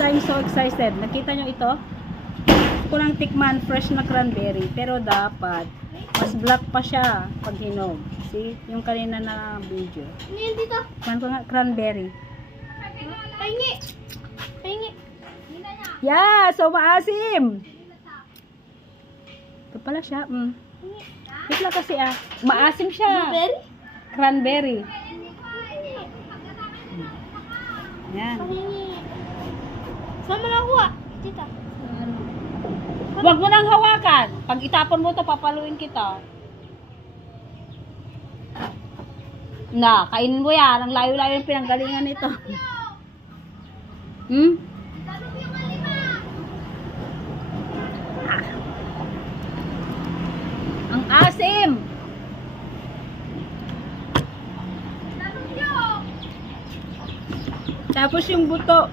I'm so excited. Nakita nyo ito? Gusto ko lang tikman fresh na cranberry. Pero dapat, mas black pa siya pag hinog. See? Yung kanina na video. Ngayon dito. Man ko nga, cranberry. Pahingi. Pahingi. Yeah! So maasim! Ito pala siya. Wait lang kasi maasim siya. Blueberry? Cranberry. Yan. Pahingi. Saan mo nakuha? Dito. Huwag mo nang hawakan. Pag itapon mo to, papaluin kita. Na, kainin mo yan. Ang layo-layo yung pinanggalingan nito. Ang asim! Tapos yung buto.